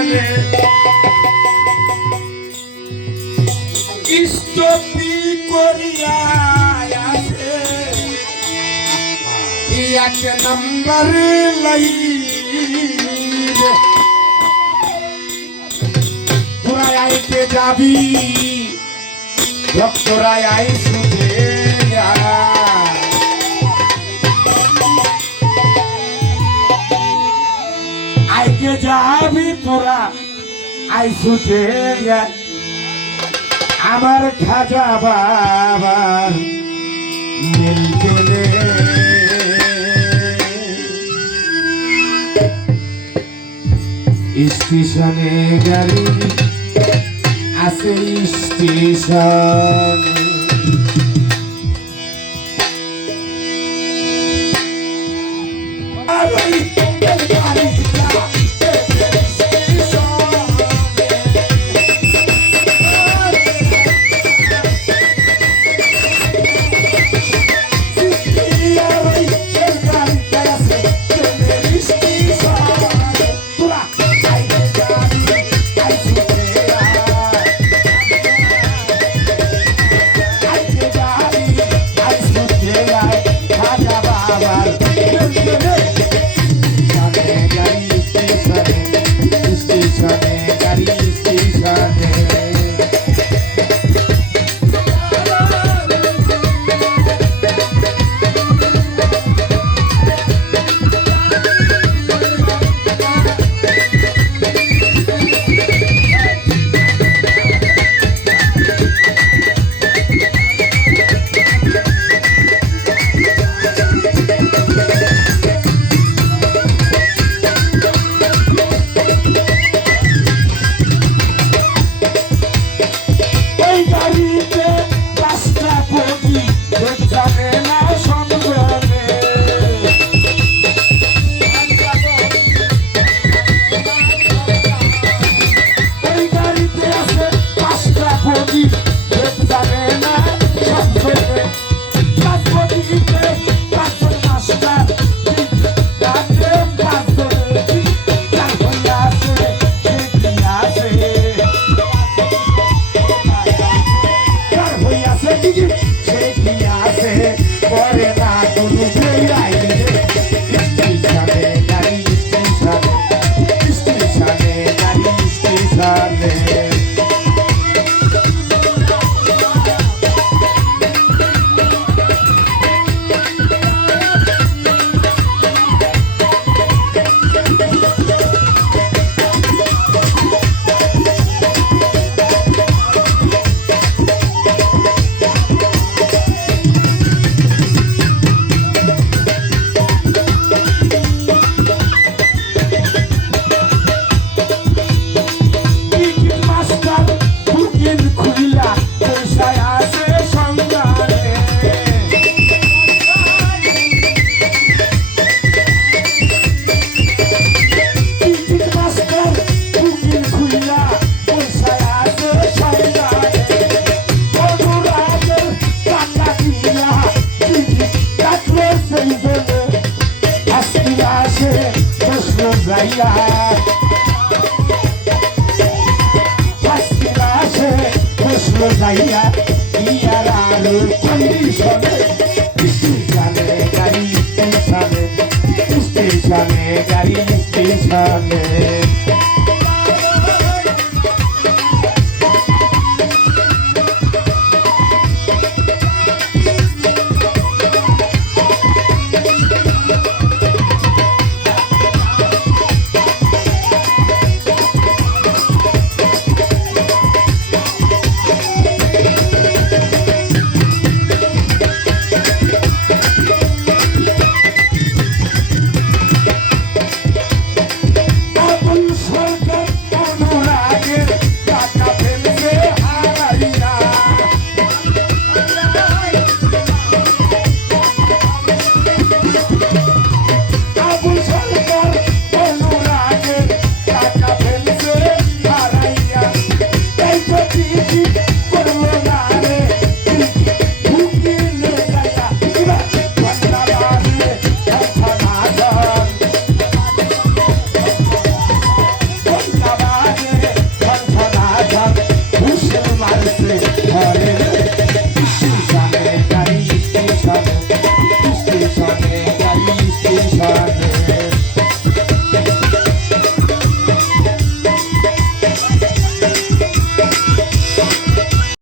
স্টেশনে স্টপি করিয়া এক নম্বর লাইন। তোরা আইতে যাবি ভক্তরাই আই শুধে যাবি তোরা আই শুধে আমার খাজা বাবার স্টেশনে গাড়ি আছে স্টেশনে। স্টেশনে যাইয়া। আসে প্রশ্ন যাইয়া ইয়ার আলো কন্ডিশনে স্টেশনে গাড়ি স্টেশনে স্টেশনে গাড়ি স্টেশনে।